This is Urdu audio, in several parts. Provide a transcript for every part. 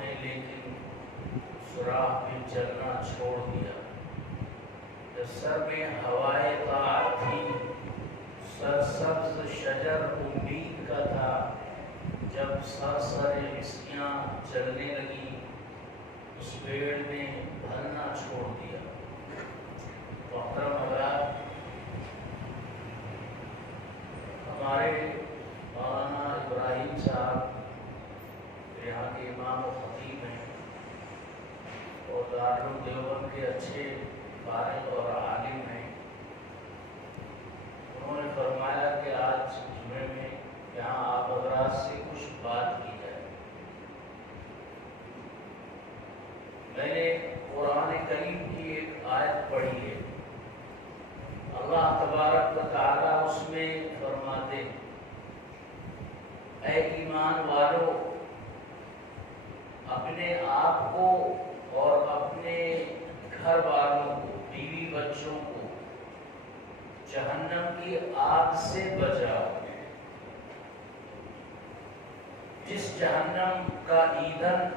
نے لیکن سراغ میں چلنا چھوڑ دیا۔ جب سر میں ہوائے طاعت تھی، سرسبز شجر امید کا تھا، جب سرسر مسکیاں چلنے لگی، اس پیڑ نے پھلنا چھوڑ دیا۔ محترم حضرات، ہمارے مولانا ابراہیم صاحب یہاں کے امام و خطیب ہیں اور دارالعلوم دیوبند کے اچھے فارغ اور عالم ہیں۔ انہوں نے فرمایا کہ آج جمعے میں یہاں آپ حضرات سے کچھ بات کی جائے۔ میں نے قرآن کریم کی ایک آیت پڑھی ہے، اللہ تبارک و تعالیٰ اس میں فرماتے ہیں، اے ایمان والو، اپنے آپ کو اور اپنے گھر والوں کو، بیوی بچوں کو جہنم کی آگ سے بچاؤ، جس جہنم کا ایندھن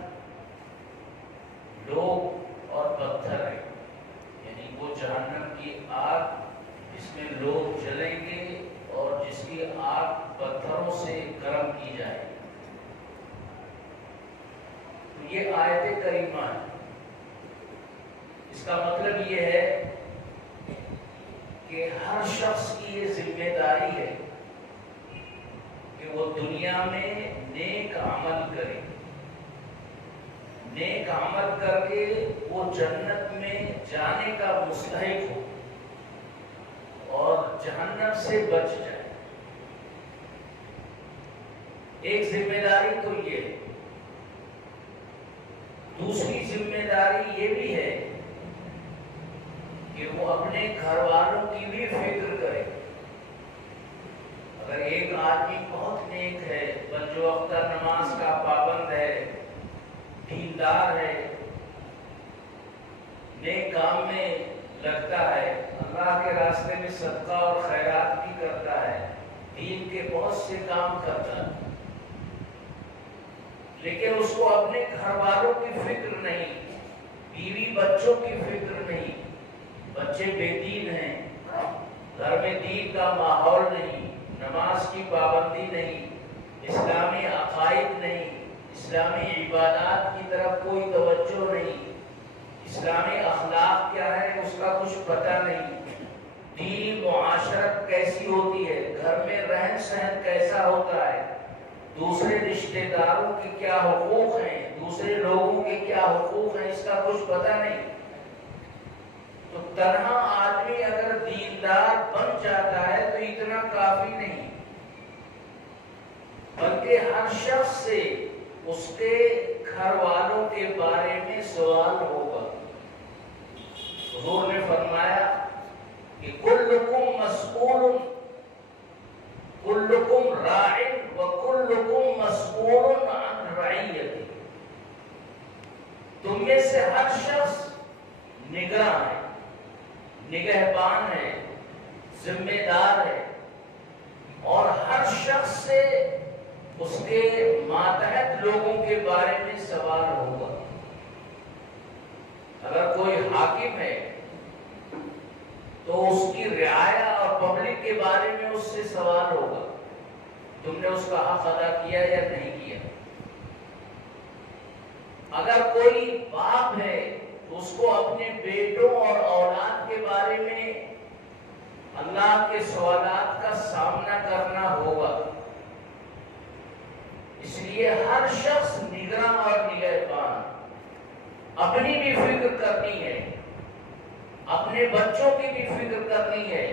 لوگ اور پتھر ہے، یعنی وہ جہنم کی آگ جس میں لوگ جلیں گے اور جس کی آگ پتھروں سے گرم کی جائے۔ تو یہ آیت کریمہ ہے۔ اس کا مطلب یہ ہے کہ ہر شخص کی یہ ذمہ داری ہے کہ وہ دنیا میں نیک عمل کرے، نیک عمل کر کے وہ جنت میں جانے کا مستحق ہو اور جہنم سے بچ جائے۔ ایک ذمہ داری تو یہ ہے۔ دوسری ذمہ داری یہ بھی ہے کہ وہ اپنے گھر والوں کی بھی فکر کرے۔ اگر ایک آدمی بہت نیک ہے، پنج وقتہ نماز کا پابند ہے، دیندار ہے، نیک کام میں لگتا ہے، اللہ کے راستے میں صدقہ اور خیرات بھی کرتا ہے، دین کے بہت سے کام کرتا ہے، لیکن اس کو اپنے گھر والوں کی فکر نہیں، بیوی بچوں کی فکر نہیں، بچے بے دین ہیں، گھر میں دین کا ماحول نہیں، نماز کی پابندی نہیں، اسلامی عقائد نہیں، اسلامی عبادات کی طرف کوئی توجہ نہیں، اسلامی اخلاق کیا ہے اس کا کچھ پتہ نہیں، دینی معاشرت کیسی ہوتی ہے، گھر میں رہن سہن کیسا ہوتا ہے، دوسرے رشتہ داروں کے کیا حقوق ہیں، دوسرے لوگوں کے کیا حقوق ہیں، اس کا کچھ پتہ نہیں۔ تو تنہا آدمی اگر دیندار بن جاتا ہے تو اتنا کافی نہیں، بلکہ ہر شخص سے اس کے گھر والوں کے بارے میں سوال ہوگا۔ حضور نے فرمایا کہ کلکم مسئول، کلکم راع وکلکم مسئول عن رعیتہ، تم میں سے ہر شخص نگراں ہے، نگہبان ہے، ذمہ دار ہے، اور ہر شخص سے اس کے ماتحت لوگوں کے بارے میں سوال ہوگا۔ اگر کوئی حاکم ہے تو اس کی رعایا اور پبلک کے بارے میں اس سے سوال ہوگا، تم نے اس کا حق ادا کیا یا نہیں کیا۔ اگر کوئی باپ ہے تو اس کو اپنے بیٹوں اور اولاد کے بارے میں اللہ کے سوالات کا سامنا کرنا ہوگا۔ اس لیے ہر شخص نگراں اور نگہبان، اپنی بھی فکر کرنی ہے، اپنے بچوں کی بھی فکر کرنی ہے،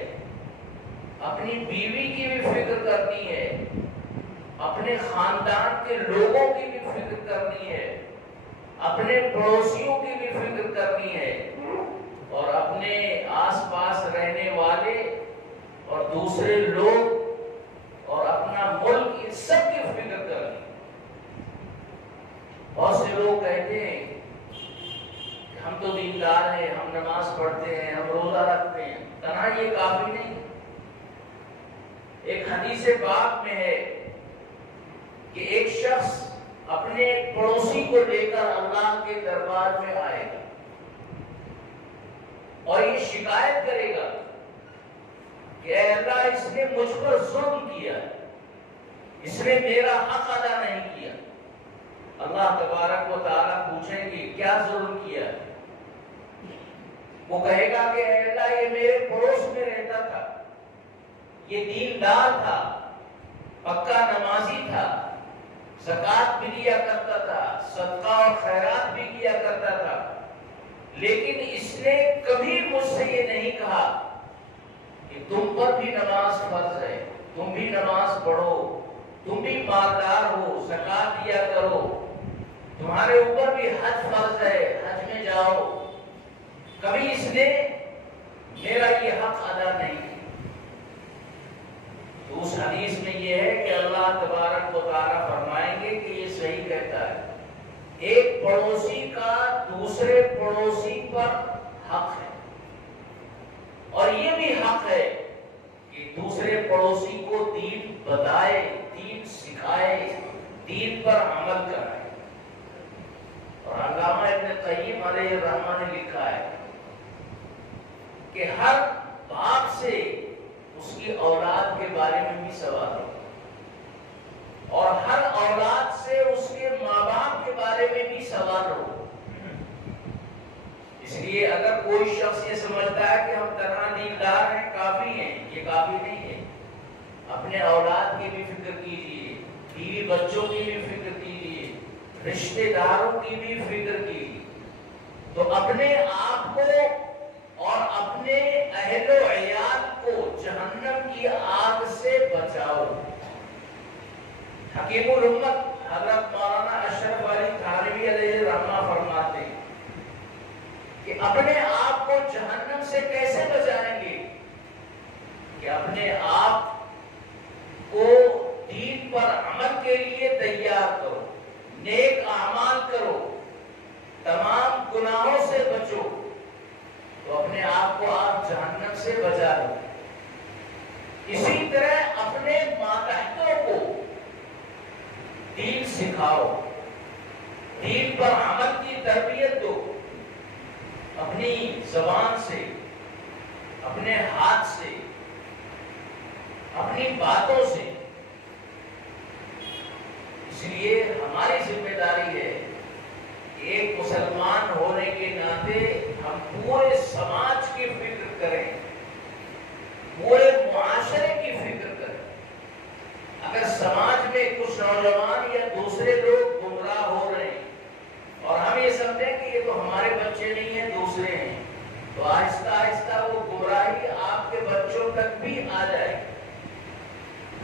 اپنی بیوی کی بھی فکر کرنی ہے، اپنے خاندان کے لوگوں کی بھی فکر کرنی ہے، اپنے پڑوسیوں کی بھی فکر کرنی ہے، اور اپنے آس پاس رہنے والے اور دوسرے لوگ اور اپنا ملک، ان سب کی فکر کرنی۔ بہت سے لوگ کہتے ہیں کہ ہم تو دیندار ہیں، ہم نماز پڑھتے ہیں، ہم روزہ رکھتے ہیں، تنہا یہ کافی نہیں۔ ایک حدیث پاک میں ہے کہ ایک شخص اپنے پڑوسی کو لے کر اللہ کے دربار میں آئے گا اور یہ شکایت کرے گا کہ اے اللہ اس نے مجھ پر ظلم کیا، اس نے میرا حق ادا نہیں کیا۔ اللہ تبارک و تعالیٰ پوچھیں گے کیا ظلم کیا؟ وہ کہے گا کہ اے اللہ یہ میرے پڑوس میں رہتا تھا، یہ دیندار تھا، پکا نمازی تھا، زکات بھی دیا کرتا تھا، صدقہ اور خیرات بھی کیا کرتا تھا، لیکن اس نے کبھی مجھ سے یہ نہیں کہا کہ تم پر بھی نماز فرض ہے، تم بھی نماز پڑھو، تم بھی مالدار ہو، زکات دیا کرو، تمہارے اوپر بھی حج فرض ہے، حج میں جاؤ۔ کبھی اس نے میرا یہ حق ادا نہیں کیا۔ تو اس حدیث میں یہ ہے کہ اللہ تبارک و تعالیٰ فرمائیں گے کہ یہ صحیح کہتا ہے، ایک پڑوسی کا دوسرے پڑوسی پر حق ہے، اور یہ بھی حق ہے کہ دوسرے پڑوسی کو دین بتائے، دین سکھائے، دین پر عمل کرائے۔ اور علامہ ابن قیم علیہ الرحمہ نے لکھا ہے کہ ہر باپ سے اس کی اولاد کے بارے میں بھی سوال ہو، اور ہر اولاد سے اس کے ماں باپ کے بارے میں بھی سوال ہو۔ اس لیے اگر کوئی شخص یہ سمجھتا ہے کہ ہم تنہا دیندار ہیں، کافی ہیں، یہ کافی نہیں ہے۔ اپنے اولاد کی بھی فکر کیجیے، بیوی بچوں کی بھی فکر کیجیے، رشتہ داروں کی بھی فکر کیجیے، تو اپنے آپ کو اور اپنے اہل و عیال کو جہنم کی آگ سے بچاؤ۔ حکیم الامت حضرت مولانا اشرف علی تھانوی علیہ الرحمہ فرماتے ہیں کہ اپنے آپ کو جہنم سے کیسے بچائیں گے؟ کہ اپنے آپ کو دین پر عمل کے لیے تیار کرو، نیک اعمال کرو، تمام گناہوں سے بچو، تو اپنے آپ کو آپ جہنم سے بچا لو۔ اسی طرح اپنے ماتحتوں کو دین سکھاؤ، دین پر عمل کی تربیت دو، اپنی زبان سے، اپنے ہاتھ سے، اپنی باتوں سے۔ اس لیے ہماری ذمہ داری ہے کہ ایک مسلمان ہونے کے ناطے ہم پورے سماج کی فکر کریں، پورے معاشرے کی فکر کریں۔ اگر سماج میں کچھ نوجوان یا دوسرے لوگ گمراہ ہو رہے ہیں اور ہم یہ سمجھیں کہ یہ تو ہمارے بچے نہیں ہیں، دوسرے ہیں، تو آہستہ آہستہ وہ گمراہی آپ کے بچوں تک بھی آ جائے،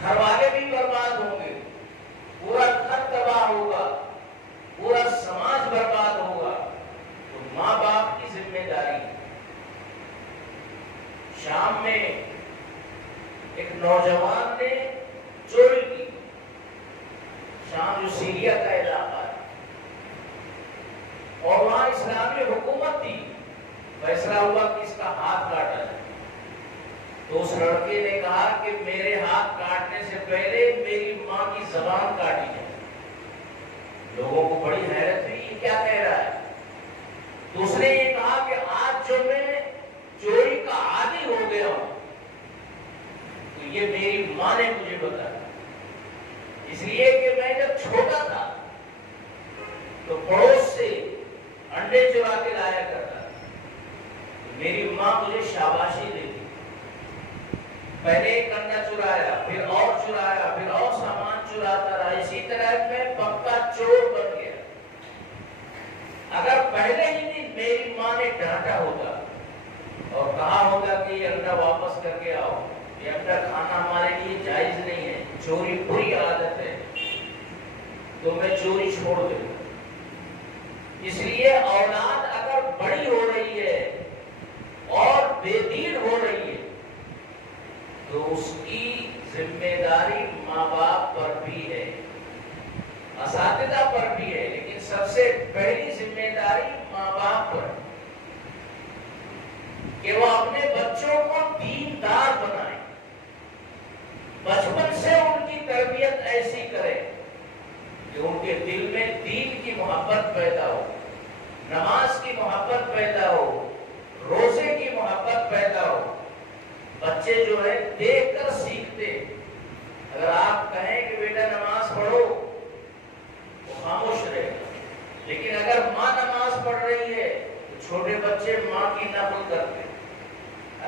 گھر والے بھی برباد ہوں گے، پورا گھر تباہ ہوگا، پورا سماج برباد ہوگا۔ تو ماں باپ کی ذمہ داری۔ شام میں ایک نوجوان نے چوری کی، شام جو سیریا کا علاقہ ہے، اور وہاں اسلامی حکومت تھی، فیصلہ ہوا کہ اس کا ہاتھ کاٹا جائے۔ تو اس لڑکے نے کہا کہ میرے ہاتھ کاٹنے سے پہلے میری ماں کی زبان کاٹی جائے۔ لوگوں کو بڑی حیرت ہوئی، یہ کیا کہہ رہا ہے؟ دوسرے یہ کہا کہ آج جو میں چوری کا عادی ہو گیا ہوں، تو یہ میری ماں نے مجھے بتایا، اس لیے کہ میں جب چھوٹا تھا تو پڑوس سے انڈے چرا کے لایا کرتا تھا، تو میری ماں مجھے شاباشی دیتی، پہلے ایک انڈا چرایا، پھر اور چرایا، پھر اور سامان چراتا رہا، اسی طرح میں پکا چور بن گیا۔ اگر پہلے ہی دن میری ماں نے ڈانٹا ہوتا اور کہا ہوگا کہ یہ انڈا واپس کر کے آؤ، یہ انڈا کھانا ہمارے لیے جائز نہیں ہے، چوری بری عادت ہے، تو میں چوری چھوڑ دوں۔ اس لیے اولاد اگر بڑی ہو رہی ہے اور بے دین ہو رہی ہے تو اس کی ذمہ داری ماں باپ پر بھی ہے، اساتذہ پر بھی ہے، لیکن سب سے پہلی ذمہ داری ماں باپ پر کہ وہ اپنے بچوں کو دیندار بنائیں، بچپن سے ان کی تربیت ایسی کرے کہ ان کے دل میں دین کی محبت پیدا ہو، نماز کی محبت پیدا ہو، روزے کی محبت پیدا ہو۔ بچے جو ہے دیکھ کر سیکھتے۔ اگر آپ کہیں کہ بیٹا نماز پڑھو، وہ خاموش رہے گا، لیکن اگر ماں نماز پڑھ رہی ہے تو چھوٹے بچے ماں کی نقل کرتے۔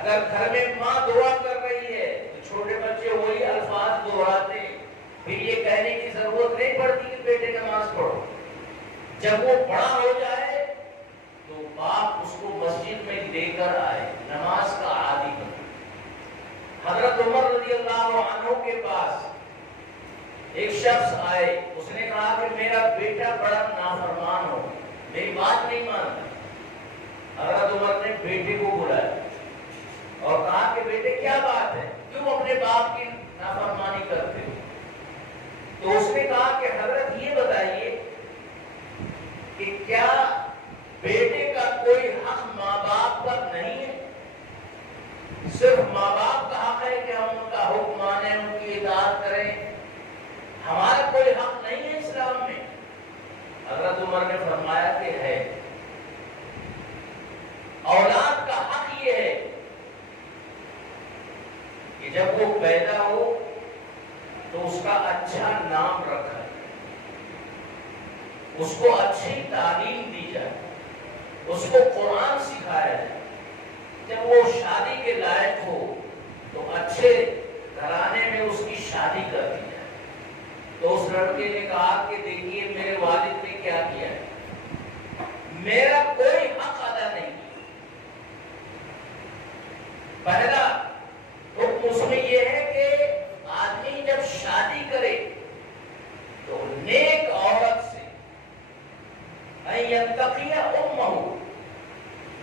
اگر گھر میں ماں دعا کر رہی ہے تو چھوٹے بچے وہی الفاظ دہراتے، پھر یہ کہنے کی ضرورت نہیں پڑتی کہ بیٹے نماز پڑھو۔ جب وہ بڑا ہو جائے تو باپ اس کو مسجد میں لے کر آئے، نماز کا عادی بنے۔ حضرت عمر رضی اللہ عنہ کے پاس ایک شخص آئے، اس نے کہا کہ میرا بیٹا بڑا نافرمان ہو، میری بات نہیں مانتا۔ حضرت عمر نے بیٹے کو بلایا اور کہا کہ بیٹے کیا بات ہے، کیوں اپنے باپ کی نافرمانی کرتے ہو؟ تو اس نے کہا کہ حضرت یہ بتائیے کہ کیا بیٹے کا کوئی حق ماں باپ پر نہیں ہے؟ صرف ماں باپ کا حق ہے کہ ہم ان کا حکم مانیں، ان کی اطاعت کریں، ہمارا کوئی حق نہیں ہے اسلام میں؟ حضرت عمر نے فرمایا کہ ہے۔ اولاد کا حق یہ ہے کہ جب وہ پیدا ہو تو اس کا اچھا نام رکھا جائے، اس کو اچھی تعلیم دی جائے، اس کو قرآن سکھایا جائے۔ جب وہ شادی کے لائق ہو تو اچھے گھرانے میں اس کی شادی کر دی جائے۔ تو اس لڑکے نے کہا کہ دیکھیے میرے والد نے کیا کیا ہے، میرا کوئی حق ادا نہیں کیا۔ پہلا حکم اس میں یہ ہے کہ آدمی جب شادی کرے تو نیک عورت سے يتقي امه،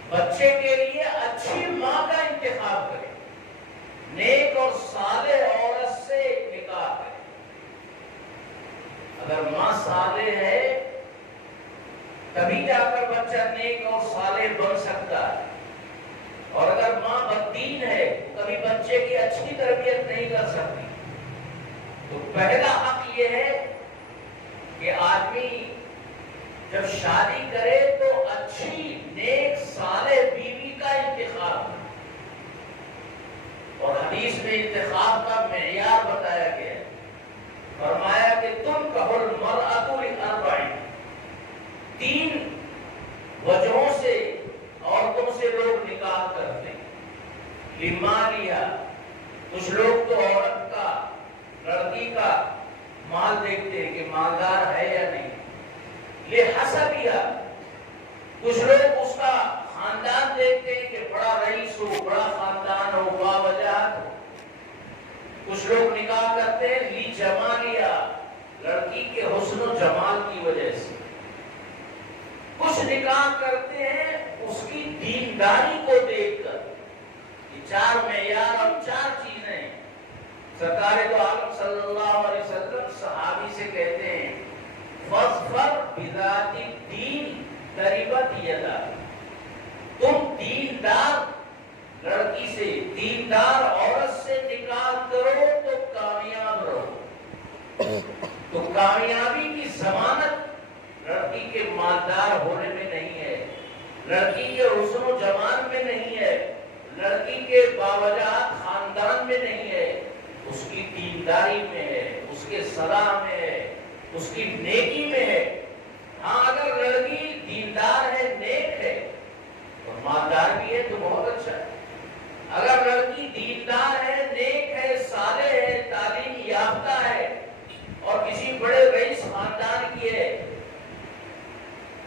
بچے کے لیے اچھی ماں کا انتخاب کرے، نیک اور صالح عورت سے نکاح کرے۔ اگر ماں صالح ہے تبھی جا کر بچہ نیک اور صالح بن سکتا ہے، اور اگر ماں بددین ہے کبھی بچے کی اچھی تربیت نہیں کر سکتی۔ تو پہلا حق یہ ہے کہ آدمی جب شادی کرے تو اچھی نیک صالح بیوی کا انتخاب کرے، اور حدیث میں انتخاب کا معیار بتایا گیا ہے۔ فرمایا کہ تنکح المرأۃ لأربع، 3 وجہوں سے عورتوں سے لوگ نکاح کرتے ہیں۔ لمالیا، کچھ لوگ تو عورت کا، لڑکی کا مال دیکھتے ہیں کہ مالدار ہے یا نہیں۔ لحسبیا، کچھ لوگ اس کا خاندان دیکھتے ہیں کہ بڑا رئیس ہو، بڑا خاندان ہو، باوجاہت ہو۔ کچھ لوگ نکاح کرتے ہیں لجمالیا، لڑکی کے حسن و جمال کی وجہ سے۔ کچھ نکاح کرتے ہیں اس کی دینداری کو دیکھ کر۔ یہ 4 معیار اور 4 چیزیں سرکار دو عالم صلی اللہ علیہ وسلم صحابی سے کہتے ہیں فاظفر بذات الدین تربت یداک، تم دیندار لڑکی سے، دیندار عورت سے نکاح کرو تو کامیاب رہو۔ تو کامیابی کی ضمانت لڑکی کے مالدار ہونے میں نہیں ہے، لڑکی کے حسن و جمال میں نہیں ہے، لڑکی کے باوجاہت خاندان میں نہیں ہے، اس کی دینداری میں ہے، اس کے صلاح میں ہے، اس کی نیکی میں ہے۔ ہاں اگر لڑکی دیندار ہے، نیک ہے اور مالدار بھی ہے تو بہت اچھا ہے۔ اگر لڑکی دیندار ہے، نیک ہے، صالح ہے، تعلیم یافتہ ہے اور کسی بڑے رئیس خاندان کی ہے،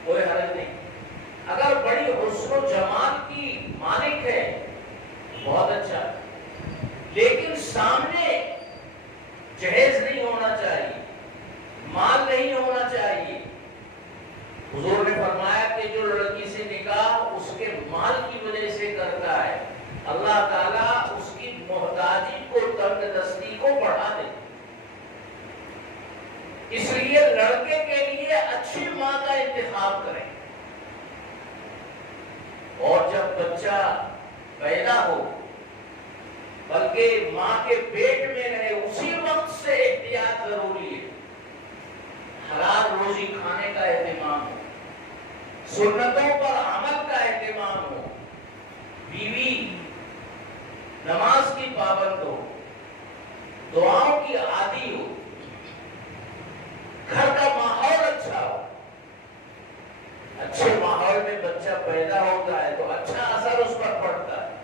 کوئی حرج نہیں۔ اگر بڑی حسن و جمال کی مالک ہے بہت اچھا، لیکن سامنے جہیز نہیں ہونا چاہیے، مال نہیں ہونا چاہیے۔ حضور نے فرمایا کہ جو لڑکی سے نکاح اس کے مال کی وجہ سے کرتا ہے، اللہ تعالیٰ اس کی محتاجی کو، تنگ دستی کو بڑھا دے۔ اس لیے لڑکے کے لیے اچھی ماں کا انتخاب کریں، اور جب بچہ پیدا ہو بلکہ ماں کے پیٹ میں رہے اسی وقت سے احتیاط ضروری ہے۔ حلال سنتوں پر عمل کا اہتمام ہو، بیوی نماز کی پابند ہو، دعاؤں کی عادی ہو، گھر کا ماحول اچھا ہو۔ اچھے ماحول میں بچہ پیدا ہوتا ہے تو اچھا اثر اس پر پڑتا ہے،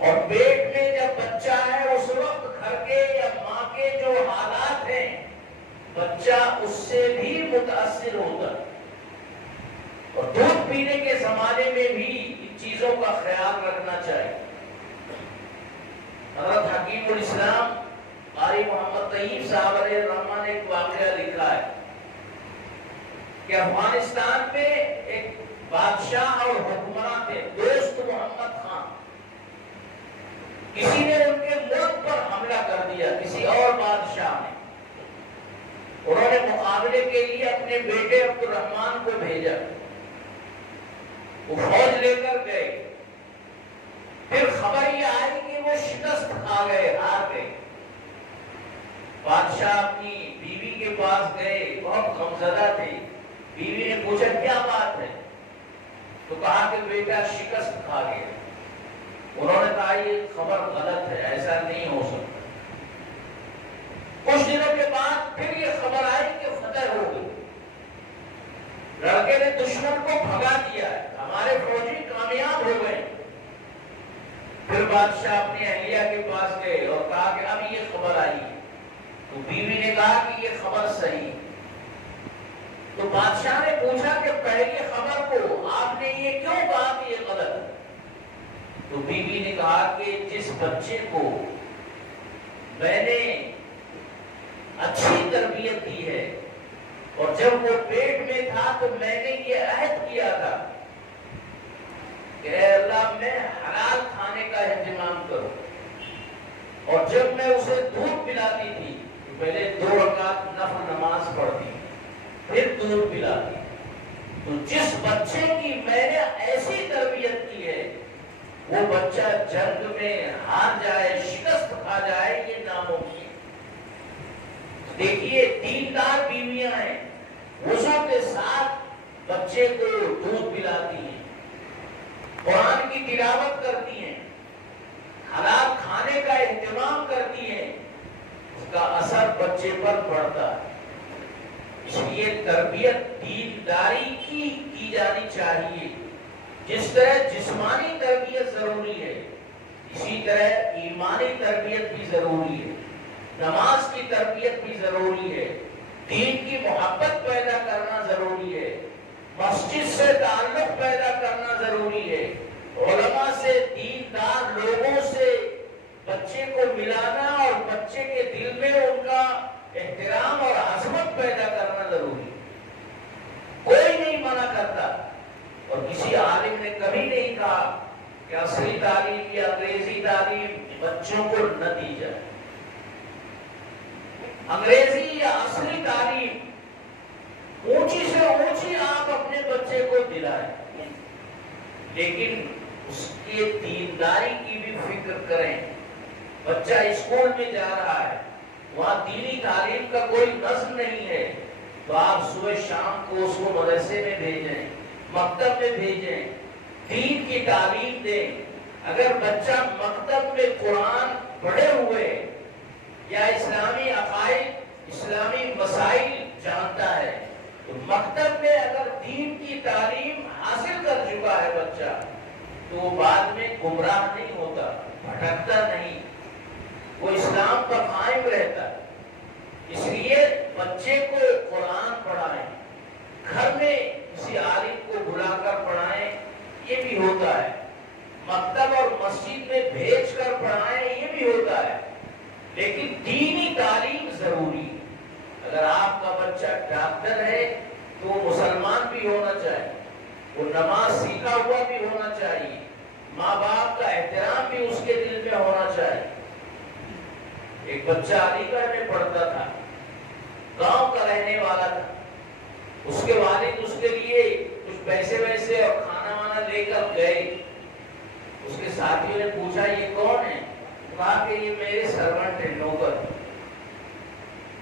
اور پیٹ میں جب بچہ ہے اس وقت گھر کے یا ماں کے جو حالات ہیں بچہ اس سے بھی متاثر ہوتا ہے۔ اور دودھ پینے کے زمانے میں بھی ان چیزوں کا خیال رکھنا چاہیے۔ حضرت حکیم الاسلام قاری محمد طیب صاحب علیہ الرحمہ نے ایک واقعہ لکھا ہے کہ افغانستان میں ایک بادشاہ اور حکمراں تھے، دوست محمد خان۔ کسی نے ان کے ملک پر حملہ کر دیا، کسی اور بادشاہ نے۔ انہوں نے مقابلے کے لیے اپنے بیٹے عبد الرحمن کو بھیجا، وہ فوج لے کر گئے۔ پھر خبر یہ آئی کہ وہ شکست کھا گئے، ہار گئے۔ بادشاہ اپنی بیوی کے پاس گئے، بہت غمزدہ تھے۔ بیوی نے پوچھا کیا بات ہے؟ تو کہا کہ بیٹا شکست کھا گیا۔ انہوں نے کہا یہ خبر غلط ہے، ایسا نہیں ہو سکتا۔ کچھ دنوں کے بعد پھر یہ خبر آئی کہ فتح ہو گئی، لڑکے نے دشمن کو بھگا دیا ہے، ہمارے فوجی کامیاب ہو گئے۔ پھر بادشاہ اپنی اہلیہ کے پاس گئے اور کہا کہ اب یہ خبر آئی ہے۔ تو بیوی نے کہا کہ یہ خبر صحیح۔ تو بادشاہ نے پوچھا کہ پہلی خبر کو آپ نے یہ کیوں کہا کہ یہ غلط ہے؟ تو بیوی نے کہا کہ جس بچے کو میں نے اچھی تربیت دی ہے اور جب وہ پیٹ میں تھا تو میں نے یہ عہد کیا تھا کہ اے اللہ میں حلال کھانے کا اہتمام کروں، اور جب میں اسے دودھ پلاتی تھی تو پہلے 2 رکعت نفل نماز پڑھتی پھر دودھ پلاتی۔ تو جس بچے کی میں نے ایسی تربیت کی ہے وہ بچہ جنگ میں ہار جائے، شکست کھا جائے، یہ ناممکن۔ دیکھیے دیندار بیویاں ہیں، وضو کے ساتھ بچے کو دودھ پلاتی ہیں، قرآن کی تلاوت کرتی ہیں، حلال کھانے کا اہتمام کرتی ہیں، اس کا اثر بچے پر پڑتا ہے۔ اس لیے تربیت دینداری کی جانی چاہیے۔ جس طرح جسمانی تربیت ضروری ہے اسی طرح ایمانی تربیت بھی ضروری ہے، نماز کی تربیت بھی ضروری ہے، دین کی محبت پیدا کرنا ضروری ہے، مسجد سے تعلق پیدا کرنا ضروری ہے، علماء سے، دیندار لوگوں سے بچے کو ملانا اور بچے کے دل میں ان کا احترام اور عظمت پیدا کرنا ضروری ہے۔ کوئی نہیں منع کرتا، اور کسی عالم نے کبھی نہیں کہا کہ اصلی تعلیم یا انگریزی تعلیم بچوں کو نہ دی جائے۔ انگریزی یا اصلی تعلیم اونچی سے اونچی آپ اپنے بچے کو دلائیں، لیکن اس کے دینداری کی بھی فکر کریں۔ بچہ اسکول میں جا رہا ہے، وہاں دینی تعلیم کا کوئی نظم نہیں ہے، تو آپ صبح شام کو اس کو مدرسے میں بھیجیں، مکتب میں بھیجیں، دین کی تعلیم دیں۔ اگر بچہ مکتب میں قرآن پڑھے ہوئے یا اسلامی عقائد، اسلامی مسائل جانتا ہے، تو مکتب میں اگر دین کی تعلیم حاصل کر چکا ہے بچہ، تو وہ بعد میں گمراہ نہیں ہوتا، بھٹکتا نہیں، وہ اسلام پر قائم رہتا ہے۔ اس لیے بچے کو قرآن پڑھائیں، گھر میں کسی عالم کو بلا کر پڑھائیں، یہ بھی ہوتا ہے، مکتب اور مسجد میں بھیج کر پڑھائیں، یہ بھی ہوتا ہے، لیکن دینی تعلیم ضروری ہے۔ اگر آپ کا بچہ ڈاکٹر ہے تو وہ مسلمان بھی ہونا چاہیے، وہ نماز سیکھا ہوا بھی ہونا چاہیے، ماں باپ کا احترام بھی اس کے دل میں ہونا چاہیے۔ ایک بچہ علی گڑھ میں پڑھتا تھا، گاؤں کا رہنے والا تھا، اس کے والد اس کے لیے کچھ پیسے ویسے اور کھانا وانا لے کر گئے۔ اس کے ساتھیوں نے پوچھا یہ کون ہے؟ کہا کہ یہ میرے سرونٹ ہے، نوکر۔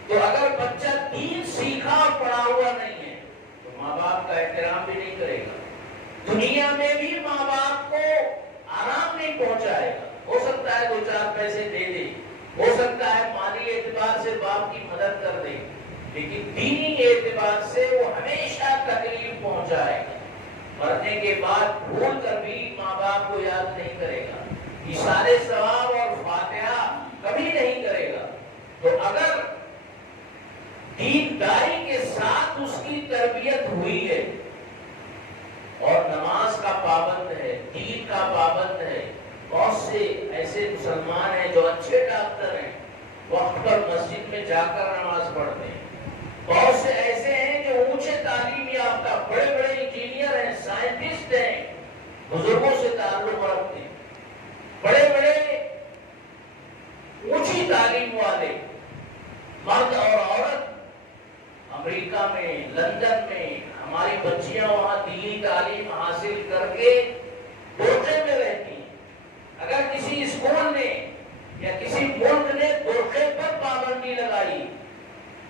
تو اگر بچہ دین سیکھا اور پڑھا ہوا نہیں ہے تو ماں باپ کا احترام بھی نہیں کرے گا، دنیا میں بھی ماں باپ کو آرام نہیں پہنچائے گا۔ ہو سکتا ہے 2-4 پیسے دے دے، ہو سکتا ہے مالی اعتبار سے باپ کی مدد کر دے، لیکن دینی اعتبار سے وہ ہمیشہ تکلیف پہنچائے گا۔ مرنے کے بعد بھول کر بھی ماں باپ کو یاد نہیں کرے گا، ایثار ثواب اور فاتحہ کبھی نہیں کرے گا۔ تو اگر دینداری کے ساتھ اس کی تربیت ہوئی ہے اور نماز کا پابند ہے، دین کا پابند ہے، بہت سے ایسے مسلمان ہیں جو اچھے ڈاکٹر ہیں، وقت پر مسجد میں جا کر نماز پڑھتے ہیں، بہت سے ایسے ہیں جو اونچے تعلیم یافتہ بڑے بڑے انجینئر ہیں، سائنٹسٹ ہیں، بزرگوں سے تعلق رکھتے ہیں، بڑے بڑے اونچی تعلیم والے مرد اور عورت امریکہ میں، لندن میں، ہماری بچیاں وہاں دینی تعلیم حاصل کر کے برقعے میں رہتی ہیں۔ اگر کسی اسکول نے یا کسی ملک نے برقعے پر پابندی لگائی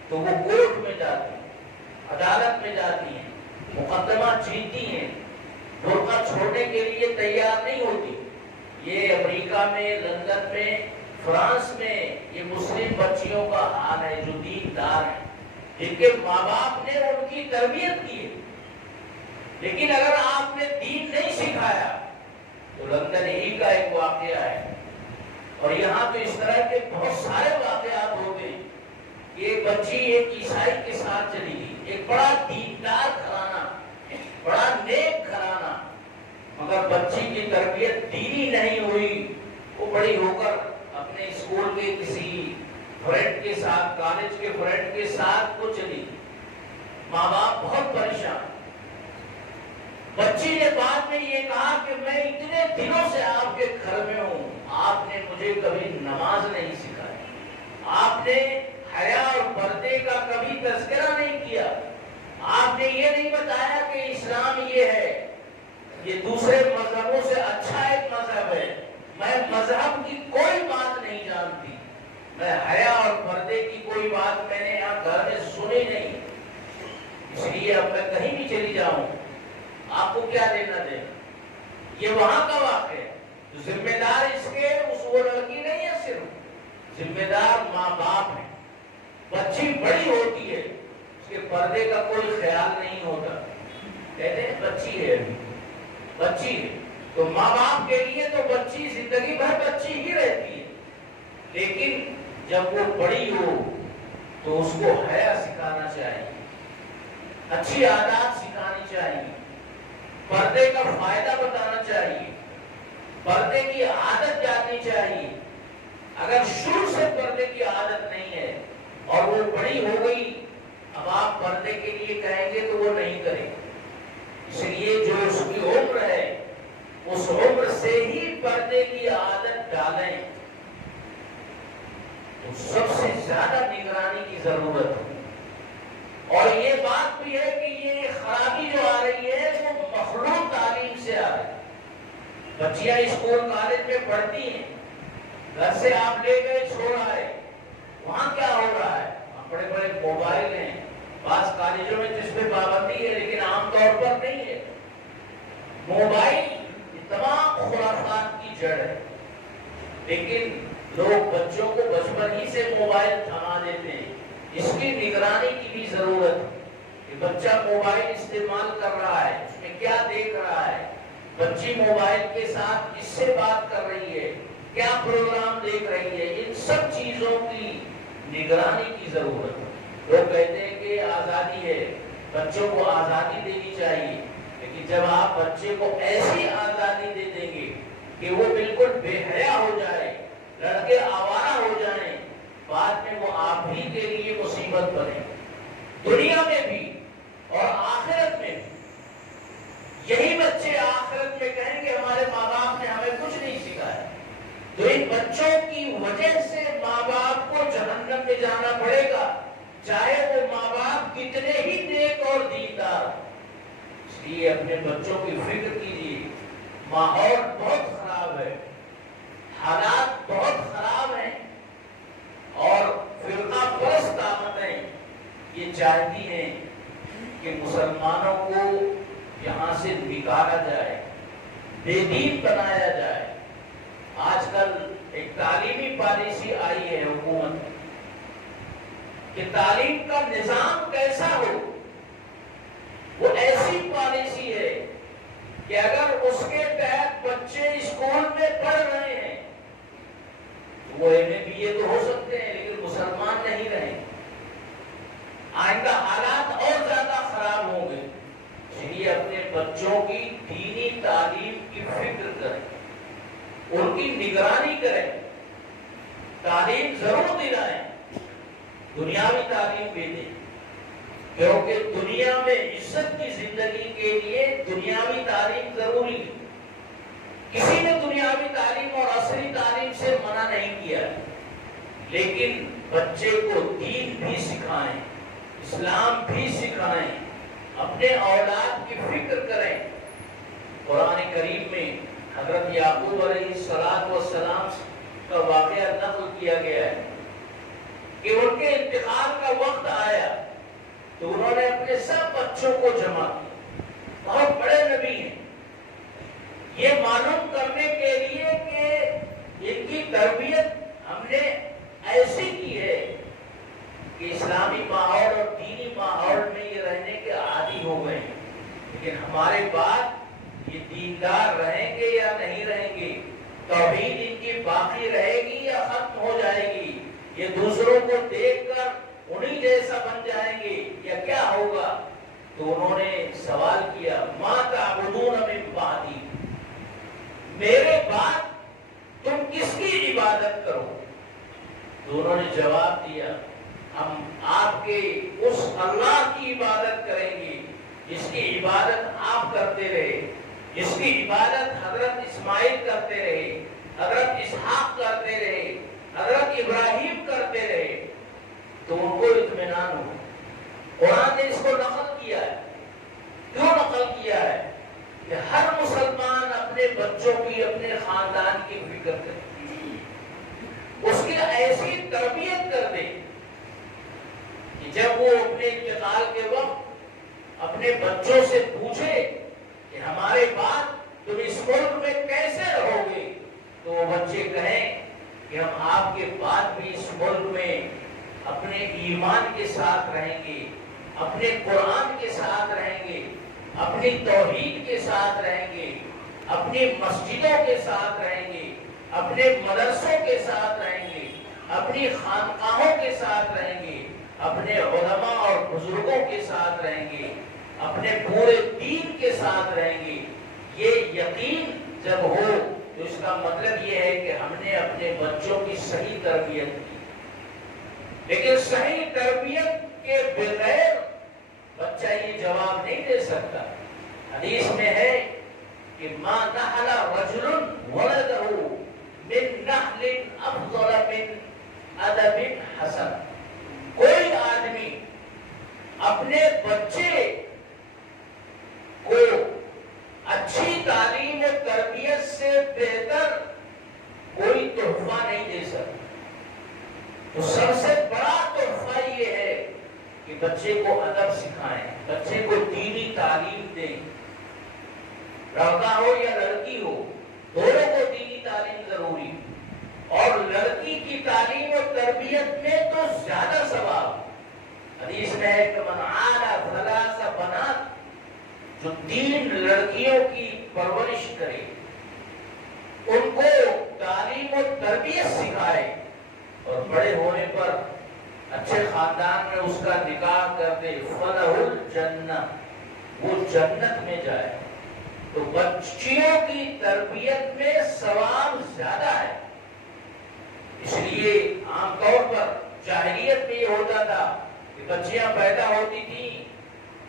تو وہ کورٹ میں جاتی ہیں، عدالت میں جاتی ہیں، مقدمہ جیتتی ہیں، برقع چھوڑنے کے لیے تیار نہیں ہوتی۔ یہ امریکہ میں، لندن میں، فرانس میں یہ مسلم بچیوں کا حال ہے جو دیندار ہیں، جن کے ماں باپ نے ان کی تربیت کی ہے۔ لیکن اگر آپ نے دین نہیں سکھایا تو لندن ہی کا ایک واقعہ ہے، اور یہاں تو اس طرح کے بہت سارے واقعات ہو گئے۔ ایک بچی ایک عیسائی کے ساتھ چلی گئی، ایک بڑا دیندار گھرانہ، بڑا نیک گھرانہ، مگر بچی کی تربیت دینی نہیں ہوئی۔ وہ بڑی ہو کر اپنے اسکول کے کسی فرینڈ کے ساتھ، کالج کے فرینڈ کے ساتھ وہ چلی، ماں باپ بہت پریشان۔ بچی نے بعد میں یہ کہا کہ میں اتنے دنوں سے آپ کے گھر میں ہوں، آپ نے مجھے کبھی نماز نہیں سکھائی، آپ نے حیا اور پردے کا کبھی تذکرہ نہیں کیا، آپ نے یہ نہیں بتایا کہ اسلام یہ ہے، یہ دوسرے مذہبوں سے اچھا ایک مذہب ہے، میں مذہب کی کوئی بات نہیں جانتی، میں حیا اور پردے کی کوئی بات میں نے یہاں گھر میں سنی نہیں، اس لیے اب میں کہیں بھی چلی جاؤں آپ کو کیا لینا دے۔ یہ وہاں کا واقعہ ہے، ذمہ دار اس کے وہ لڑکی نہیں ہے، صرف ذمہ دار ماں باپ ہے۔ بچی بڑی ہوتی ہے، اس کے پردے کا کوئی خیال نہیں ہوتا، کہتے ہیں بچی ہے، بچی ہے، تو ماں باپ کے لیے تو بچی زندگی بھر بچی ہی رہتی ہے، لیکن جب وہ بڑی ہو تو اس کو حیا سکھانا چاہیے، اچھی عادات سکھانی چاہیے، پردے کا فائدہ بتانا چاہیے، پردے کی عادت جاننی چاہیے۔ اگر شروع سے پردے کی عادت نہیں ہے اور وہ بڑی ہو گئی، اب آپ پردے کے لیے کہیں گے تو وہ نہیں کرے، اس لیے جو اس کی عمر ہے اس عمر سے ہی پردے کی عادت ڈالیں، تو سب سے زیادہ نگرانی کی ضرورت ہے۔ اور یہ بات بھی ہے کہ یہ خرابی جو آ رہی ہے وہ مخلوط تعلیم سے آ رہی ہے۔ بچیاں اسکول کالج میں پڑھتی ہیں، گھر سے آپ لے گئے چھوڑ آئے، وہاں کیا ہو رہا ہے؟ بڑے بڑے موبائل ہیں، بعض کالجوں میں جس پہ پابندی ہے لیکن عام طور پر نہیں ہے۔ موبائل تمام خرافات کی جڑ ہے، لیکن لوگ بچوں کو بچپن ہی سے موبائل تھما دیتے ہیں۔ اس کی نگرانی کی بھی ضرورت ہے کہ بچہ موبائل استعمال کر رہا ہے، اس میں کیا دیکھ رہا ہے، بچی موبائل کے ساتھ کس سے بات کر رہی ہے، کیا پروگرام دیکھ رہی ہے، ان سب چیزوں کی نگرانی کی ضرورت ہے۔ لوگ کہتے ہیں کہ آزادی ہے، بچوں کو آزادی دینی چاہیے، لیکن جب آپ بچے کو ایسی آزادی دے دیں گے کہ وہ بالکل بے حیا ہو جائے، لڑکے آوارہ ہو جائیں، بعد میں وہ آپ ہی کے لیے مصیبت بنے، دنیا میں بھی اور آخرت میں بھی۔ یہی بچے آخرت میں کہیں گے ہمارے ماں باپ نے ہمیں کچھ نہیں سکھایا، تو ان بچوں کی وجہ سے ماں باپ کو جہنم میں جانا پڑے گا، چاہے وہ ماں باپ کتنے ہی نیک اور دیندار۔ اس لیے اپنے بچوں کی فکر کیجیے، ماحول بہت خراب ہے، حالات بہت خراب ہیں، اور فرقہ پرست طاقتیں یہ چاہتی ہیں کہ مسلمانوں کو یہاں سے نکالا جائے، بے دین بنایا جائے۔ آج کل ایک تعلیمی پالیسی آئی ہے حکومت کہ تعلیم کا نظام کیسا ہو، وہ ایسی پالیسی ہے کہ اگر اس کے تحت بچے اسکول میں پڑھ رہے ہیں تو وہ MA BA تو ہو سکتے ہیں لیکن مسلمان نہیں رہے، آئندہ حالات اور زیادہ خراب ہوں گے۔ اس لیے اپنے بچوں کی دینی تعلیم کی فکر کریں، ان کی نگرانی کریں، تعلیم ضرور دلائیں، دنیاوی تعلیم بھی دیں، کیونکہ دنیا میں عزت کی زندگی کے لیے دنیاوی تعلیم ضروری ہے۔ کسی نے دنیاوی تعلیم اور عصری تعلیم سے منع نہیں کیا، لیکن بچے کو دین بھی سکھائیں، اسلام بھی سکھائیں، اپنے اولاد کی فکر کریں۔ قرآن کریم میں حضرت یعقوب علیہ السلام کا واقعہ نقل کیا گیا ہے کہ ان کے انتقال کا وقت آیا تو انہوں نے اپنے سب بچوں کو جمع کیا، بہت بڑے نبی ہیں، یہ معلوم کرنے کے لیے کہ ان کی تربیت ہم نے ایسی کی ہے کہ اسلامی ماحول اور دینی ماحول میں یہ رہنے کے عادی ہو گئے ہیں، لیکن ہمارے بعد یہ دیندار رہیں گے یا نہیں رہیں گے، توحید ان کی باقی رہے گی یا ختم ہو جائے گی، یہ دوسروں کو دیکھ کر انہی جیسا بن جائیں گے یا کیا ہوگا؟ تو انہوں نے سوال کیا ما تعبدون من بعدی، میرے بعد تم کس کی عبادت کرو؟ تو انہوں نے جواب دیا ہم آپ کے اس اللہ کی عبادت کریں گے جس کی عبادت آپ کرتے رہے، جس کی عبادت حضرت اسماعیل کرتے رہے، حضرت اسحاق کرتے رہے، حضرت ابراہیم کرتے رہے۔ تو ان کو اطمینان ہو۔ قرآن نے اس کو نقل کیا ہے۔ کیوں نقل کیا ہے؟ کہ ہر مسلمان اپنے بچوں کی، اپنے خاندان کی فکر کرے، اس کی ایسی تربیت کر دے کہ جب وہ اپنے انتقال کے وقت اپنے بچوں سے پوچھے کہ ہمارے بعد تم اس ملک میں کیسے رہو گے، تو وہ بچے کہیں کہ ہم آپ کے بعد بھی اس ملک میں اپنے ایمان کے ساتھ رہیں گے، اپنے قرآن کے ساتھ رہیں گے، اپنی توحید کے ساتھ رہیں گے، اپنی مسجدوں کے ساتھ رہیں گے، اپنے مدرسوں کے ساتھ رہیں گے، اپنی خانقاہوں کے ساتھ رہیں گے، اپنے علماء اور بزرگوں کے ساتھ رہیں گے، اپنے پورے دین کے ساتھ رہیں گے۔ یہ یقین جب ہو تو اس کا مطلب یہ ہے کہ ہم نے اپنے بچوں کی صحیح تربیت کی، لیکن صحیح تربیت کے بغیر بچہ یہ جواب نہیں دے سکتا۔ حدیث میں ہے کہ ما نحل رجل ولدہ من نحل افضل من ادب حسن، کوئی آدمی اپنے بچے کو اچھی تعلیم و تربیت سے بہتر کوئی تحفہ نہیں دے سکتا۔ تو سب سے بڑا تحفہ یہ ہے کہ بچے کو ادب سکھائیں، بچے کو دینی تعلیم دیں، لڑکا ہو یا لڑکی ہو دونوں کو دینی تعلیم ضروری، اور لڑکی کی تعلیم و تربیت میں تو زیادہ ثواب۔ حدیث میں ہے کہ من عال ثلاث بنات، جو 3 لڑکیوں کی پرورش کرے، ان کو تعلیم و تربیت سکھائے، اور بڑے ہونے پر اچھے خاندان میں اس کا نکاح کر دے، فلہ الجنہ، وہ جنت میں جائے۔ تو بچیوں کی تربیت میں ثواب زیادہ ہے۔ اس لیے عام طور پر جاہلیت میں یہ ہوتا تھا کہ بچیاں پیدا ہوتی تھیں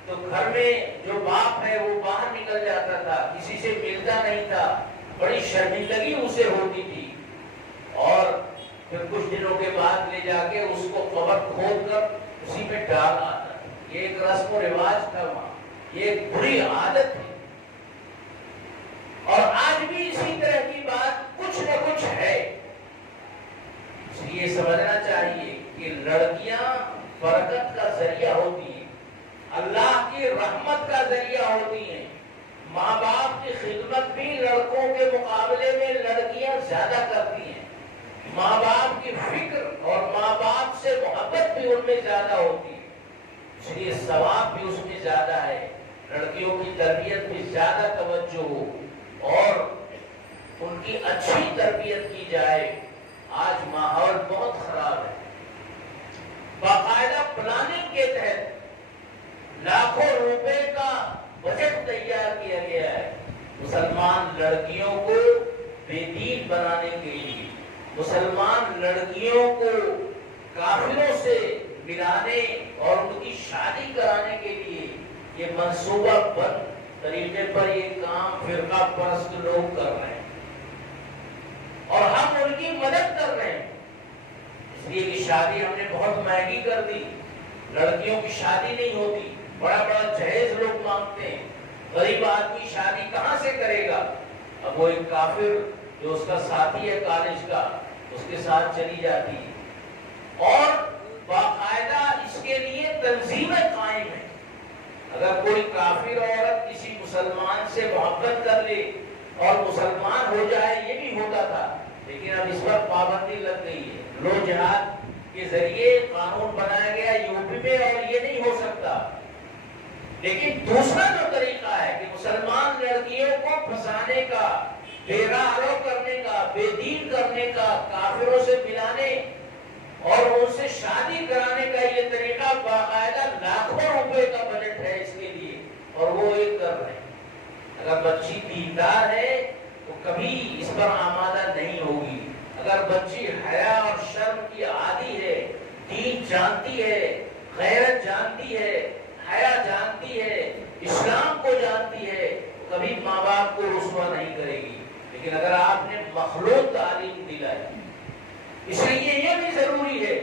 تو گھر میں جو باپ ہے وہ باہر نکل جاتا تھا، کسی سے ملتا نہیں تھا، بڑی شرمندگی اسے ہوتی تھی، اور پھر کچھ دنوں کے بعد لے جا کے اس کو قبر کھود کر اسی میں ڈال آتا۔ یہ ایک رسم و رواج تھا وہاں، یہ ایک بری عادت تھی، اور آج بھی اسی طرح کی بات کچھ نہ کچھ ہے۔ اس لیے سمجھنا چاہیے کہ لڑکیاں برکت کا ذریعہ ہوتی ہیں۔ اللہ کی رحمت کا ذریعہ ہوتی ہیں۔ ماں باپ کی خدمت بھی لڑکوں کے مقابلے میں لڑکیاں زیادہ کرتی ہیں۔ ماں باپ کی فکر اور ماں باپ سے محبت بھی ان میں زیادہ ہوتی ہے، اس لیے ثواب بھی اس میں زیادہ ہے۔ لڑکیوں کی تربیت بھی زیادہ توجہ ہو اور ان کی اچھی تربیت کی جائے۔ آج ماحول بہت خراب ہے، باقاعدہ پلاننگ کے تحت لاکھوں روپے کا بجٹ تیار کیا گیا ہے مسلمان لڑکیوں کو بے دین بنانے کے لیے، مسلمان لڑکیوں کو کافروں سے ملانے اور ان کی شادی کرانے کے لیے یہ منصوبہ بند طریقے پر یہ کام فرقہ پرست لوگ کر رہے ہیں اور ہم ان کی مدد کر رہے ہیں۔ اس لیے کہ شادی ہم نے بہت مہنگی کر دی، لڑکیوں کی شادی نہیں ہوتی، بڑا بڑا جہیز لوگ مانگتے ہیں، غریب آدمی شادی کہاں سے کرے گا؟ اب وہ ایک کافر جو اس کا ساتھی ہے کالج کا، اس کے ساتھ چلی جاتی ہے اور باقاعدہ اس کے لیے تنظیمیں قائم ہیں۔ اگر کوئی کافر عورت کسی مسلمان سے محبت کر لے اور مسلمان ہو جائے، یہ بھی ہوتا تھا، لیکن اب اس پر پابندی لگ گئی ہے۔ لو جہاد کے ذریعے قانون بنایا گیا یوپی میں اور یہ نہیں ہو سکتا۔ لیکن دوسرا جو طریقہ ہے کہ مسلمان لڑکیوں کو پھنسانے کا، بے راہ رو کرنے کا، بے دین کرنے کا، کافروں سے ملانے اور ان سے شادی کرانے کا یہ طریقہ باقاعدہ لاکھوں روپے کا بجٹ ہے اس کے لیے اور وہ ایک کر رہے ہیں۔ اگر بچی دیندار ہے تو کبھی اس پر آمادہ نہیں ہوگی۔ اگر بچی حیا اور شرم کی عادی ہے، دین جانتی ہے، غیرت جانتی ہے، حیا جانتی ہے، اسلام کو جانتی ہے، تو کبھی ماں باپ کو رسوا نہیں کرے گی۔ لیکن اگر آپ نے مخلوط تعلیم دلائی، اس لیے یہ بھی ضروری ہے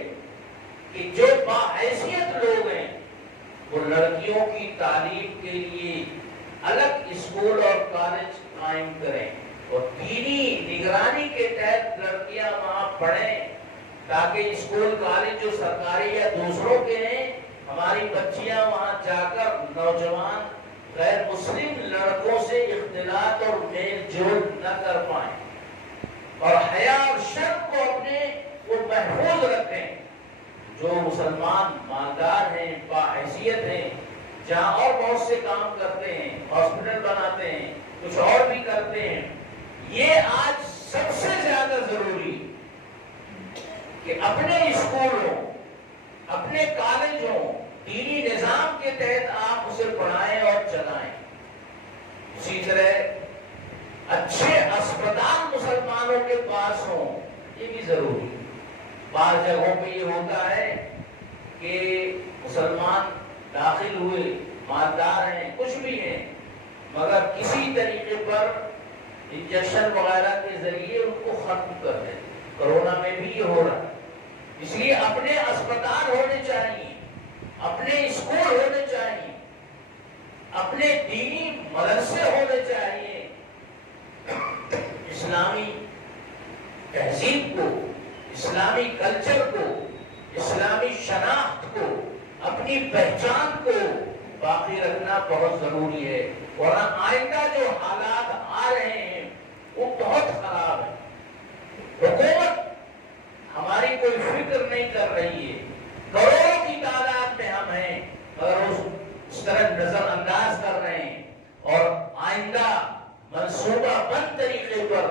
کہ جو باحیثیت لوگ ہیں وہ لڑکیوں کی تعلیم کے لیے الگ اسکول اور کالج قائم کریں اور دینی نگرانی کے تحت لڑکیاں وہاں پڑھیں، تاکہ اسکول کالج جو سرکاری یا دوسروں کے ہیں، ہماری بچیاں وہاں جا کر نوجوان غیر مسلم لڑکوں سے اختلاط اور میل جول نہ کر پائیں اور حیا اور شرم کو اپنے وہ محفوظ رکھیں۔ جو مسلمان مالدار ہیں، باحیثیت ہیں، جہاں اور بہت سے کام کرتے ہیں، ہاسپٹل بناتے ہیں، کچھ اور بھی کرتے ہیں، یہ آج سب سے زیادہ ضروری کہ اپنے اسکولوں، اپنے کالجوں، دینی نظام کے تحت آپ اسے پڑھائیں اور چلائیں۔ اسی طرح اچھے اسپتال مسلمانوں کے پاس ہوں، یہ بھی ضروری ہے۔ بعض جگہوں پہ یہ ہوتا ہے کہ مسلمان داخل ہوئے، مالدار ہیں، کچھ بھی ہیں، مگر کسی طریقے پر انجیکشن وغیرہ کے ذریعے ان کو ختم کر دیں۔ کرونا میں بھی یہ ہو رہا ہے۔ اس لیے اپنے اسپتال ہونے چاہیے، اپنے اسکول ہونے چاہیے، اپنے دینی مدرسے ہونے چاہیے۔ اسلامی تہذیب کو، اسلامی کلچر کو، اسلامی شناخت کو، اپنی پہچان کو باقی رکھنا بہت ضروری ہے، ورنہ آئندہ جو حالات آ رہے ہیں وہ بہت خراب ہے۔ حکومت ہماری کوئی فکر نہیں کر رہی ہے، کروڑوں کی تعداد میں ہم ہیں، مگر اس طرح نظر انداز کر رہے ہیں اور آئندہ منصوبہ بند طریقے پر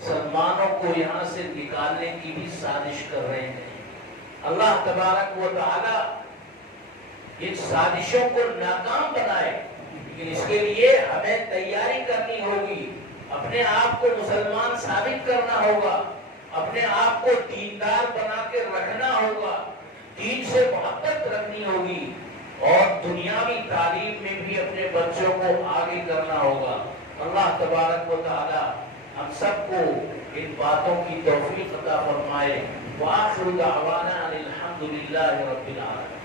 مسلمانوں کو یہاں سے نکالنے کی بھی سازش کر رہے ہیں۔ اللہ تبارک و تعالی ان سازشوں کو ناکام بنائے، لیکن اس کے لیے ہمیں تیاری کرنی ہوگی، اپنے آپ کو مسلمان ثابت کرنا ہوگا، اپنے آپ کو دیندار بنا کے رکھنا ہوگا، دین سے محبت رکھنی ہوگی اور دنیاوی تعلیم میں بھی اپنے بچوں کو آگے کرنا ہوگا۔ اللہ تبارک و تعالی ہم سب کو ان باتوں کی توفیق عطا فرمائے۔ وآخر دعوانا الحمدللہ رب العالمین۔